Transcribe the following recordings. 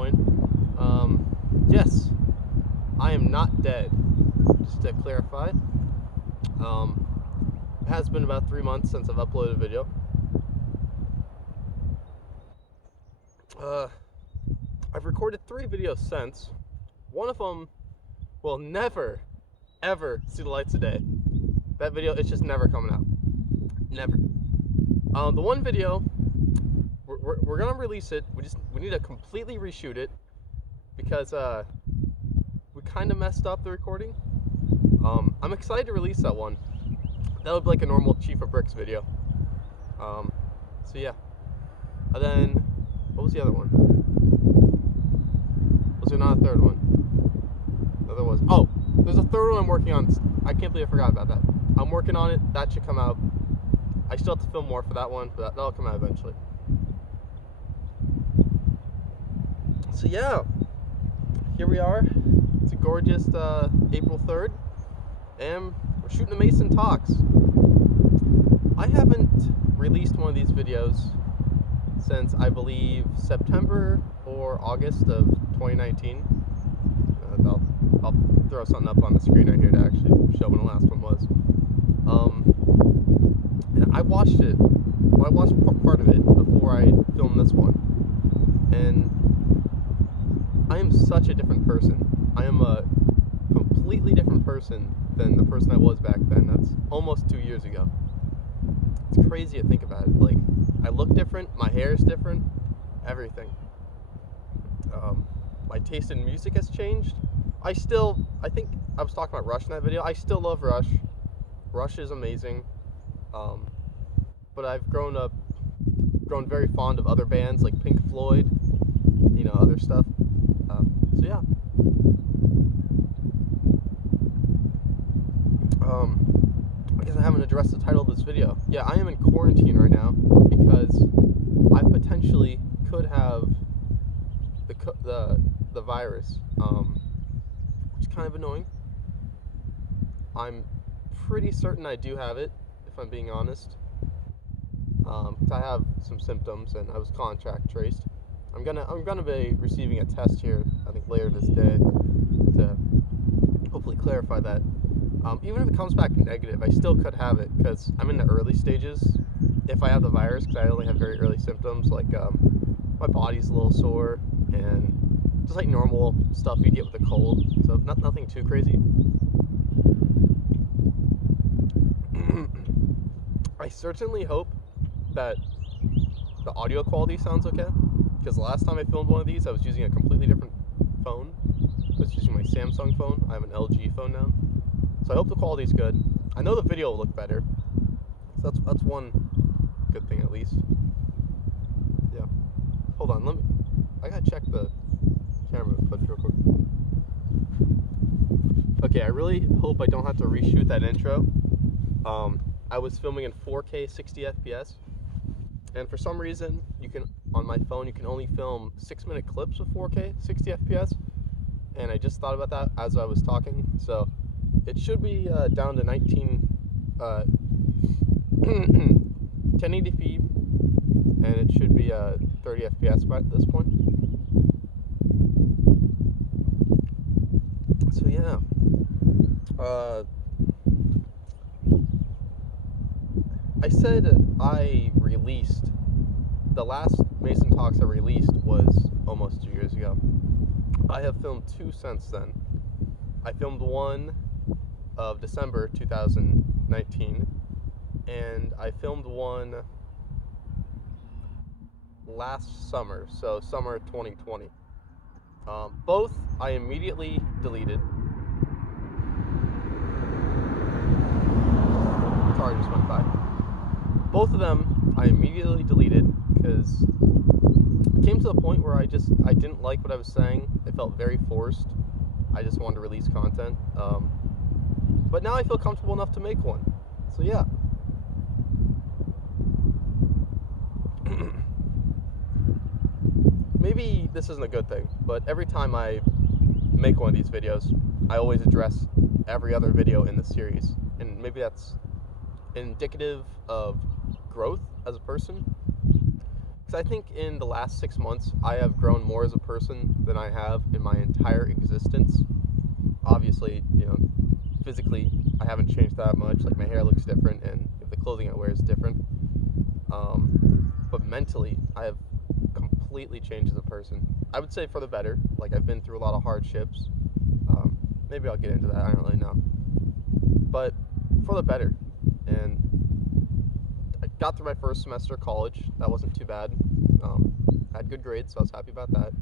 point. Yes, I am not dead, just to clarify. It has been about 3 months since I've uploaded a video. I've recorded 3 videos since. One of them will never, ever see the lights of day. That video, it's just never coming out. Never. The one video, we're gonna release it. We need to completely reshoot it because we kind of messed up the recording. I'm excited to release that one. That would be like a normal Chiefofbricks video. So yeah. And then, what was the other one? Was there not a third one? No, there was. Oh, there's a third one I'm working on. I can't believe I forgot about that. I'm working on it. That should come out. I still have to film more for that one, but that'll come out eventually. So yeah, here we are. It's a gorgeous April 3rd, and we're shooting a Mason Talks. I haven't released one of these videos since, I believe, September or August of 2019. I'll throw something up on the screen right here to actually show when the last one was. And I watched it. Well, I watched part of it before I filmed this one, and I am such a different person. I am a completely different person than the person I was back then. That's almost 2 years ago. It's crazy to think about it. Like, I look different, my hair is different, everything. My taste in music has changed. I think I was talking about Rush in that video. I still love Rush. Rush is amazing. But I've grown very fond of other bands like Pink Floyd, other stuff. So yeah. I guess I haven't addressed the title of this video. Yeah, I am in quarantine right now because I potentially could have the virus, which is kind of annoying. I'm pretty certain I do have it, if I'm being honest. Because I have some symptoms and I was contact traced. I'm gonna be receiving a test here, I think later this day, to hopefully clarify that. Even if it comes back negative, I still could have it because I'm in the early stages. If I have the virus, because I only have very early symptoms, like my body's a little sore and just like normal stuff you get with a cold. So nothing too crazy. I certainly hope that the audio quality sounds okay, because the last time I filmed one of these, I was using a completely different phone. I was using my Samsung phone. I have an LG phone now. So I hope the quality's good. I know the video will look better. So that's one good thing at least. Yeah. Hold on, I gotta check the camera footage real quick. Okay, I really hope I don't have to reshoot that intro. I was filming in 4K 60 FPS, and for some reason, on my phone, you can only film 6-minute clips with 4K 60 FPS, and I just thought about that as I was talking, so it should be down to 1080p, and it should be 30 FPS by this point. So yeah, I said the last Mason Talks I released was almost 2 years ago. I have filmed 2 since then. I filmed one of December 2019, and I filmed one last summer, so summer 2020. Both I immediately deleted. Car just went by. Both of them I immediately deleted because it came to the point where I didn't like what I was saying. It felt very forced. I just wanted to release content. But now I feel comfortable enough to make one. So yeah. Maybe this isn't a good thing, but every time I make one of these videos, I always address every other video in the series. And maybe that's indicative of growth as a person. I think in the last 6 months, I have grown more as a person than I have in my entire existence. Obviously, physically, I haven't changed that much. Like, my hair looks different, and the clothing I wear is different. But mentally, I have completely changed as a person. I would say for the better. Like, I've been through a lot of hardships. Maybe I'll get into that. I don't really know. But for the better. And I got through my first semester of college. That wasn't too bad. I had good grades, so I was happy about that.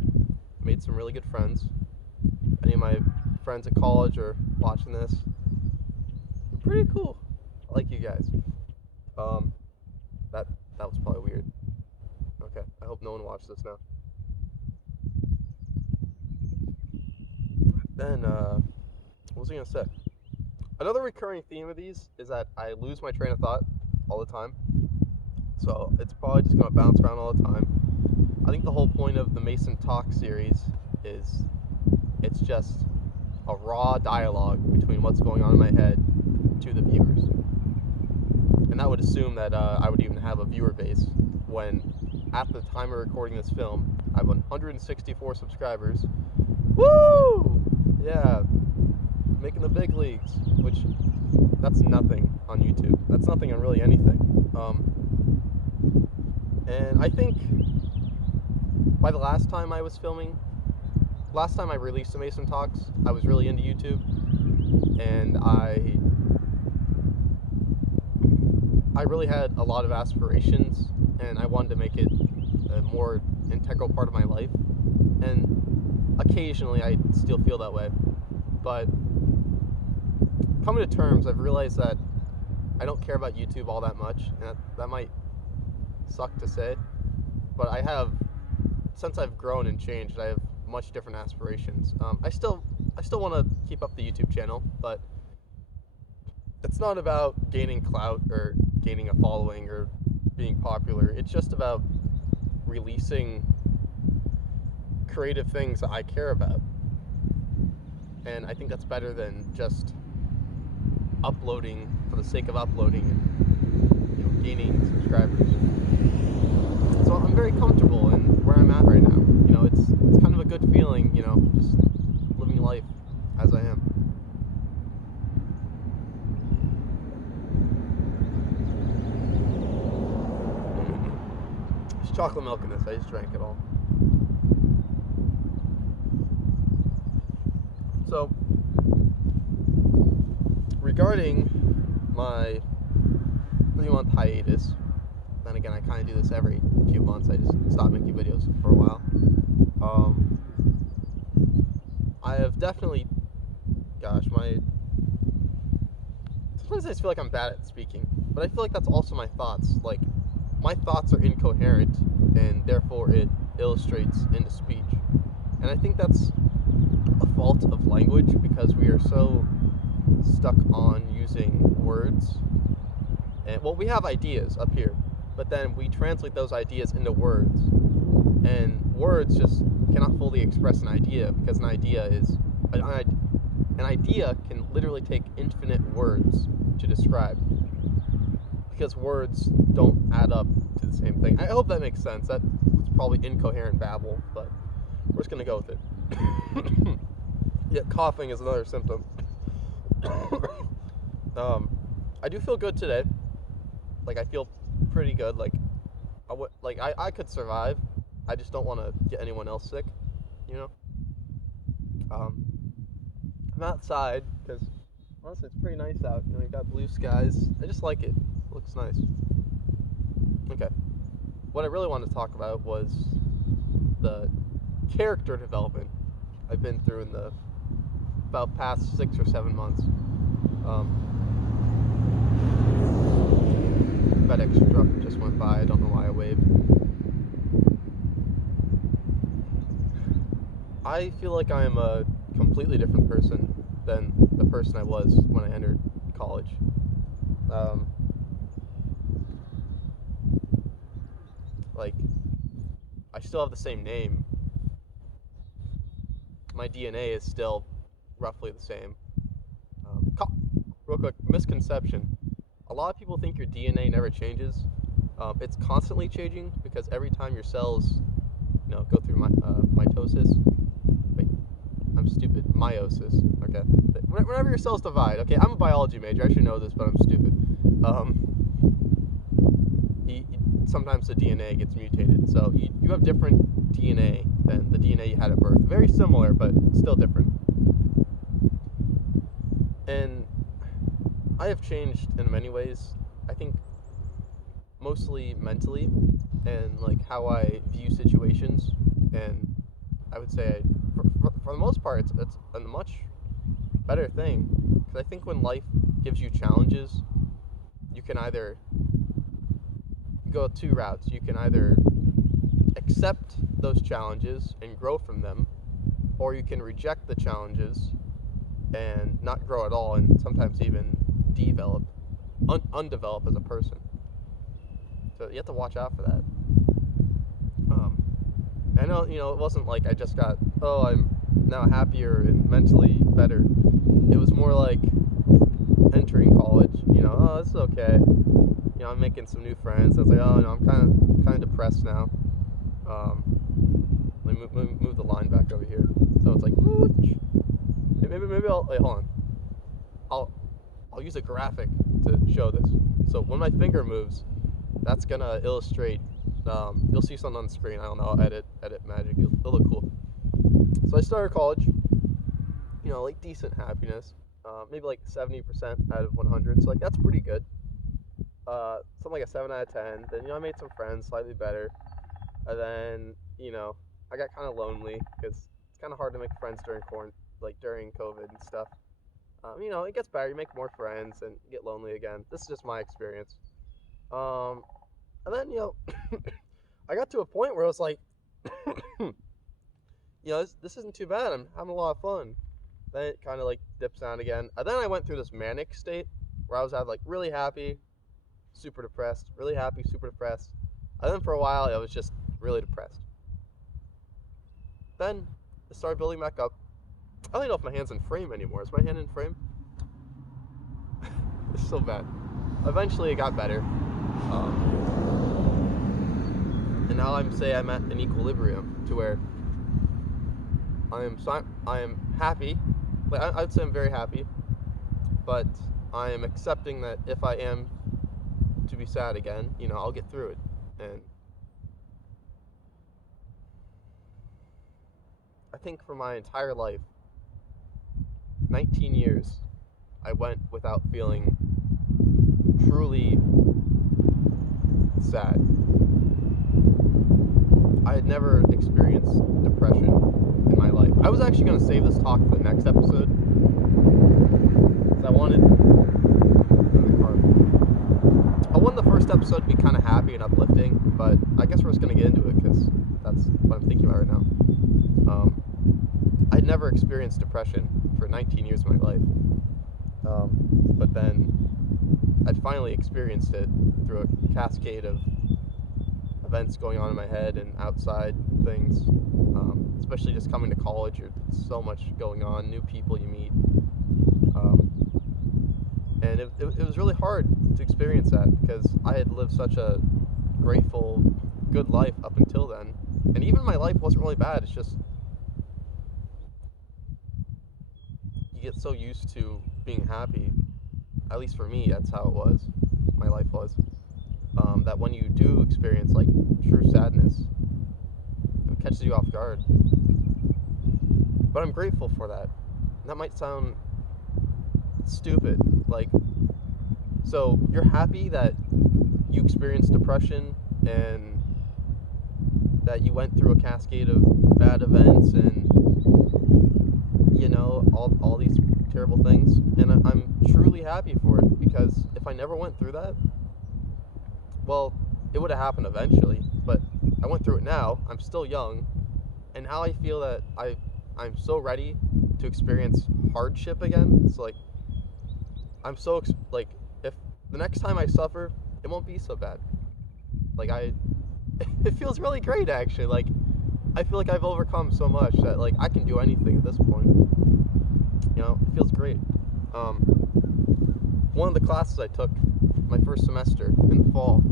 Made some really good friends. Any of my friends at college are watching this, you're pretty cool. I like you guys. Um, that that was probably weird. Okay, I hope no one watched this now. Then, what was I gonna say? Another recurring theme of these is that I lose my train of thought all the time. So it's probably just gonna bounce around all the time. I think the whole point of the Mason Talk series is it's just a raw dialogue between what's going on in my head to the viewers. And that would assume that I would even have a viewer base when, at the time of recording this film, I have 164 subscribers. Woo! Yeah, making the big leagues, which that's nothing on YouTube. That's nothing on really anything. And I think by the last time I was filming, last time I released the Mason Talks, I was really into YouTube, and I really had a lot of aspirations, and I wanted to make it a more integral part of my life. And occasionally I still feel that way. But coming to terms, I've realized that I don't care about YouTube all that much, and that might suck to say, but I have, since I've grown and changed, I have much different aspirations. I still want to keep up the YouTube channel, but it's not about gaining clout or gaining a following or being popular. It's just about releasing creative things that I care about. And I think that's better than just uploading for the sake of uploading and gaining subscribers. So I'm very comfortable in where I'm at right now. It's kind of a good feeling, just living life as I am. There's chocolate milk in this. I just drank it all. So, regarding my 3-month hiatus, then again, I kind of do this every few months. I just stop making videos for a while. I have definitely, sometimes I just feel like I'm bad at speaking, but I feel like that's also my thoughts. Like, my thoughts are incoherent, and therefore it illustrates into speech. And I think that's a fault of language, because we are so stuck on using words. And we have ideas up here, but then we translate those ideas into words, and words just cannot fully express an idea, because an idea can literally take infinite words to describe, because words don't add up to the same thing. I hope that makes sense. That's probably incoherent babble, but we're just gonna go with it. Yeah, coughing is another symptom. I do feel good today. Like, I feel pretty good. Like, I could survive. I just don't want to get anyone else sick, I'm outside because honestly it's pretty nice out. You got blue skies. I just like it. It looks nice. Okay. What I really wanted to talk about was the character development I've been through in the about past 6 or 7 months. FedEx truck just went by. I don't know why I waved. I feel like I am a completely different person than the person I was when I entered college. Like, I still have the same name. My DNA is still roughly the same. Real quick, misconception. A lot of people think your DNA never changes. It's constantly changing because every time your cells, go through mitosis. Wait, I'm stupid. Meiosis. Okay. Whenever your cells divide. Okay, I'm a biology major. I should know this, but I'm stupid. Um, Sometimes the DNA gets mutated, so you have different DNA than the DNA you had at birth. Very similar, but still different. And I have changed in many ways. I think mostly mentally and like how I view situations. And I would say, for the most part, it's a much better thing. Because I think when life gives you challenges, you can either go two routes. You can either accept those challenges and grow from them, or you can reject the challenges and not grow at all, and sometimes even develop, undevelop as a person. So you have to watch out for that. I know, it wasn't like I just got, I'm now happier and mentally better. It was more like entering college. This is okay. I'm making some new friends. I was like, I'm kind of depressed now. Let me move the line back over here. So it's like, maybe I'll wait. Hold on. I'll use a graphic to show this. So when my finger moves, that's gonna illustrate. You'll see something on the screen. I don't know. I'll edit magic. It'll look cool. So I started college. Like decent happiness. Maybe like 70% out of 100. So like that's pretty good. Something like a 7 out of 10. Then I made some friends, slightly better. And then I got kind of lonely because it's kind of hard to make friends during during COVID and stuff. It gets better. You make more friends and get lonely again. This is just my experience. And then I got to a point where I was like, this isn't too bad. I'm having a lot of fun. Then it kind of like dips down again. And then I went through this manic state where I was like really happy, super depressed, really happy, super depressed. And then for a while, I was just really depressed. Then it started building back up. I don't even know if my hand's in frame anymore. Is my hand in frame? It's so bad. Eventually, it got better. And now I'm at an equilibrium to where I am happy. I'd say I'm very happy, but I am accepting that if I am to be sad again, I'll get through it. And I think for my entire life, 19 years, I went without feeling truly sad. I had never experienced depression in my life. I was actually going to save this talk for the next episode, because I wanted the first episode to be kind of happy and uplifting, but I guess we're just going to get into it because that's what I'm thinking about right now. I'd never experienced depression for 19 years of my life, but then I'd finally experienced it through a cascade of events going on in my head and outside things, especially just coming to college. There's so much going on, new people you meet, and it was really hard to experience that because I had lived such a grateful, good life up until then, and even my life wasn't really bad. It's just you get so used to being happy. At least for me, that's how it was. My life was. That when you do experience like true sadness, it catches you off guard. But I'm grateful for that. That might sound stupid. So you're happy that you experienced depression and that you went through a cascade of bad events and all these terrible things, and I'm truly happy for it, because if I never went through that, well, it would have happened eventually, but I went through it now. I'm still young, and now I feel that I'm so ready to experience hardship again. So I'm so if the next time I suffer, it won't be so bad. It feels really great actually. I feel like I've overcome so much that I can do anything at this point. It feels great. One of the classes I took my first semester in the fall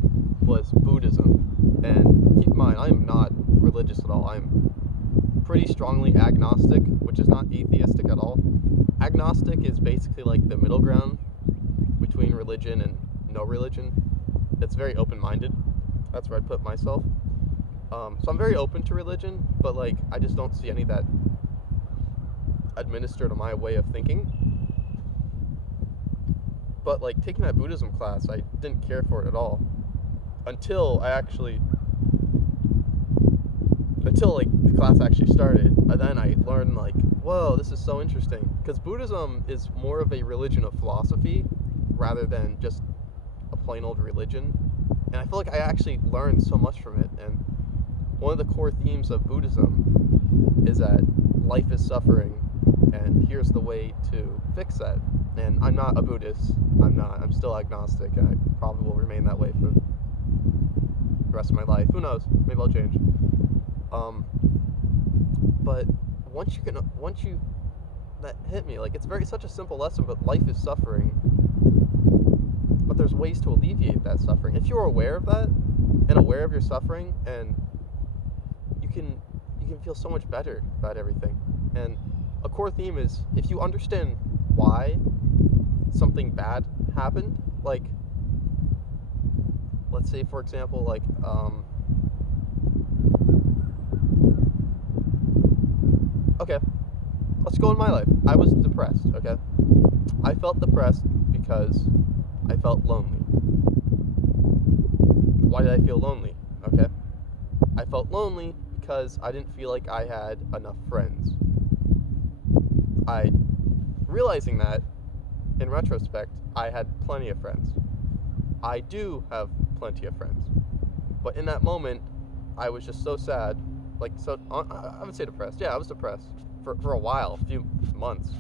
was Buddhism. And keep in mind, I am not religious at all. I'm pretty strongly agnostic, which is not atheistic at all. Agnostic is basically like the middle ground between religion and no religion. It's very open-minded. That's where I put myself. So I'm very open to religion, but like I just don't see any that administer to my way of thinking. But like taking that Buddhism class, I didn't care for it at all until like the class actually started. And then I learned like, whoa, this is so interesting, because Buddhism is more of a religion of philosophy rather than just a plain old religion. And I feel like I actually learned so much from it. And one of the core themes of Buddhism is that life is suffering, and here's the way to fix that. And I'm not a Buddhist. I'm still agnostic, and I probably will remain that way for the rest of my life. Who knows? Maybe I'll change. But once you that hit me, like it's such a simple lesson, but life is suffering. But there's ways to alleviate that suffering. If you're aware of that and aware of your suffering, and you can feel so much better about everything. And a core theme is, if you understand why something bad happened, like let's say for example, like okay, let's go in my life. I was depressed, okay? I felt depressed because I felt lonely. Why did I feel lonely? Okay. I felt lonely because I didn't feel like I had enough friends. Realizing that, in retrospect, I had plenty of friends. I do have plenty of friends. But in that moment, I was just so sad. Like, so, I would say depressed. Yeah, I was depressed for a while, a few months.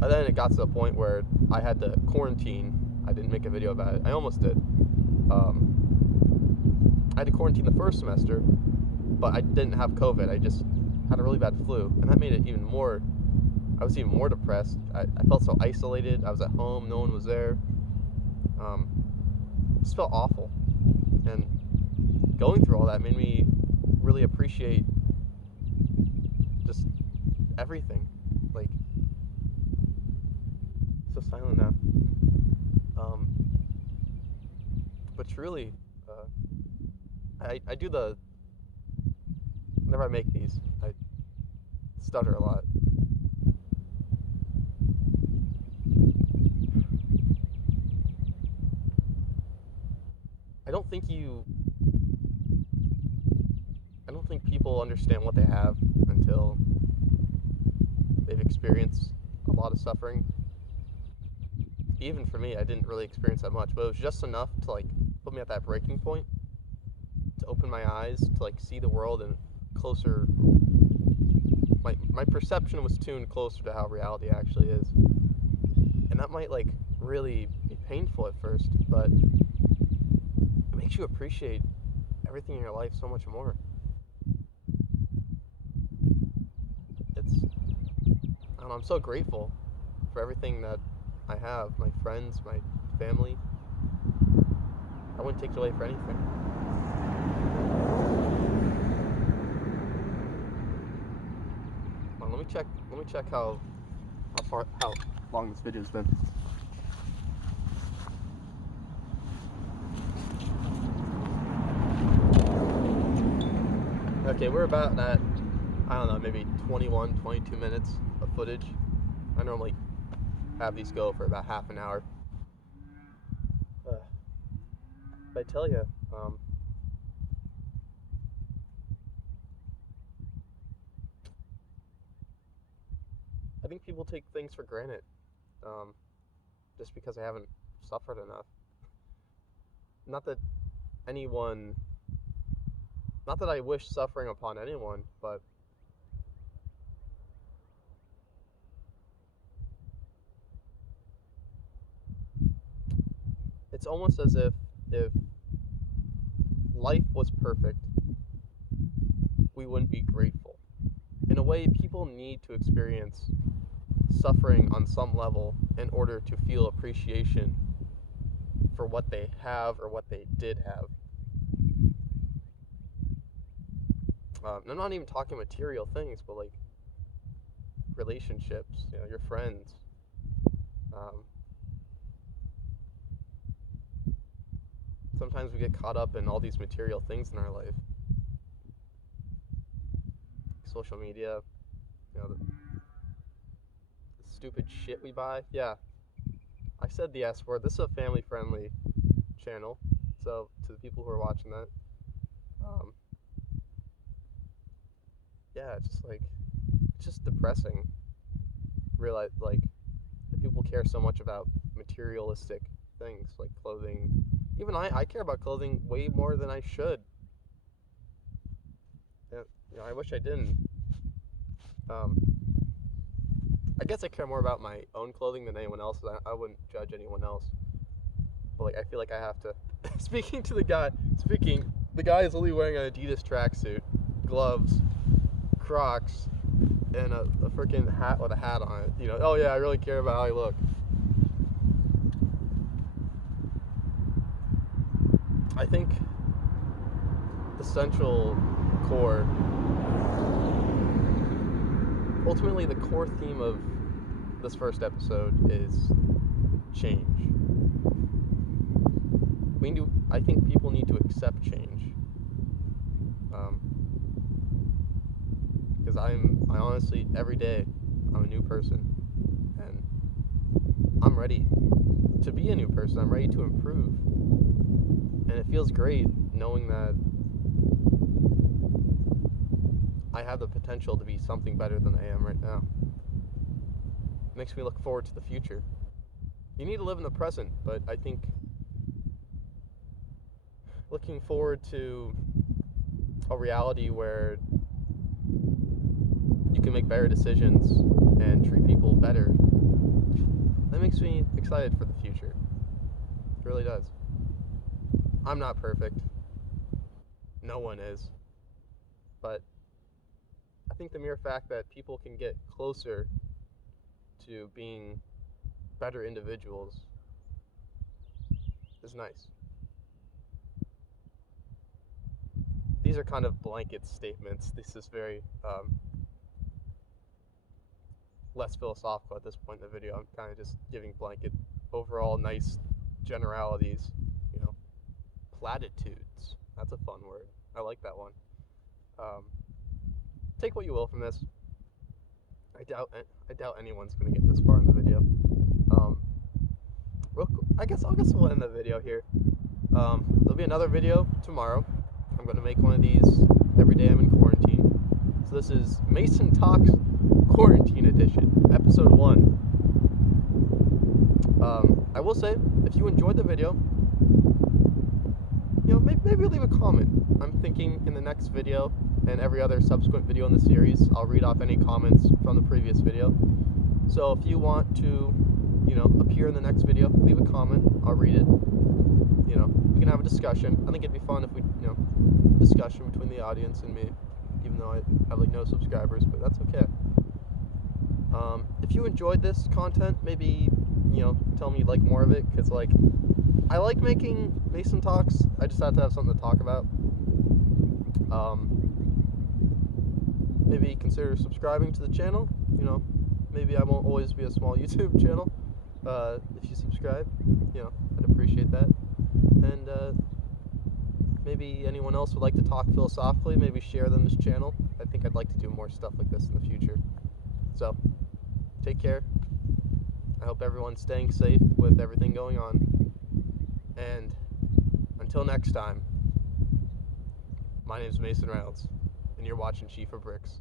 And then it got to the point where I had to quarantine. I didn't make a video about it. I almost did. I had to quarantine the first semester, but I didn't have COVID. I just had a really bad flu, and that made it even more. I was even more depressed. I felt so isolated. I was at home. No one was there. It just felt awful. And going through all that made me really appreciate just everything. Like, so silent now. But truly, I do whenever I make these, I stutter a lot. I don't think people understand what they have until they've experienced a lot of suffering. Even for me, I didn't really experience that much, but it was just enough to like put me at that breaking point, to open my eyes, to like see the world in closer. My perception was tuned closer to how reality actually is, and that might like really be painful at first, but it makes you appreciate everything in your life so much more. I don't know, I'm so grateful for everything that I have, my friends, my family. I wouldn't take it away for anything. Well, let me check how long this video's been. Okay, we're about at, I don't know, maybe 21, 22 minutes of footage. I normally have these go for about half an hour. But I tell you, I think people take things for granted, just because they haven't suffered enough. Not that anyone, not that I wish suffering upon anyone, but it's almost as if life was perfect, we wouldn't be grateful. In a way, people need to experience suffering on some level in order to feel appreciation for what they have or what they did have. I'm not even talking material things, but like relationships, your friends. Sometimes we get caught up in all these material things in our life. Social media, the stupid shit we buy. Yeah, I said the S word. This is a family-friendly channel, so to the people who are watching that, yeah, it's just depressing. Realize like that people care so much about materialistic things like clothing. Even I care about clothing way more than I should. And, I wish I didn't. I guess I care more about my own clothing than anyone else's. I wouldn't judge anyone else. But like I feel like I have to. The guy is only wearing an Adidas tracksuit, gloves, Crocs, and a freaking hat with a hat on it. Oh yeah, I really care about how I look. I think the central core, ultimately the core theme of this first episode is change. I think people need to accept change. Because I honestly, every day, I'm a new person. And I'm ready to be a new person. I'm ready to improve. And it feels great knowing that I have the potential to be something better than I am right now. It makes me look forward to the future. You need to live in the present, but I think looking forward to a reality where you can make better decisions and treat people better, that makes me excited for the future. It really does. I'm not perfect. No one is. But I think the mere fact that people can get closer to being better individuals is nice. These are kind of blanket statements. This is very less philosophical at this point in the video. I'm kind of just giving blanket, overall nice generalities. Platitudes. That's a fun word. I like that one. Take what you will from this. I doubt anyone's gonna get this far in the video. I guess we'll end the video here. There'll be another video tomorrow. I'm gonna make one of these every day I'm in quarantine. So this is Mason Talks Quarantine Edition, episode 1. I will say, if you enjoyed the video, maybe leave a comment. I'm thinking in the next video and every other subsequent video in the series, I'll read off any comments from the previous video. So if you want to, appear in the next video, leave a comment. I'll read it. We can have a discussion. I think it'd be fun if we, discussion between the audience and me, even though I have no subscribers, but that's okay. If you enjoyed this content, maybe, tell me you'd like more of it, because I like making Mason Talks. I just have to have something to talk about. Maybe consider subscribing to the channel. Maybe I won't always be a small YouTube channel. If you subscribe, I'd appreciate that. And maybe anyone else would like to talk philosophically, maybe share them this channel. I think I'd like to do more stuff like this in the future. So, take care. I hope everyone's staying safe with everything going on. And until next time, my name is Mason Reynolds, and you're watching Chiefofbricks.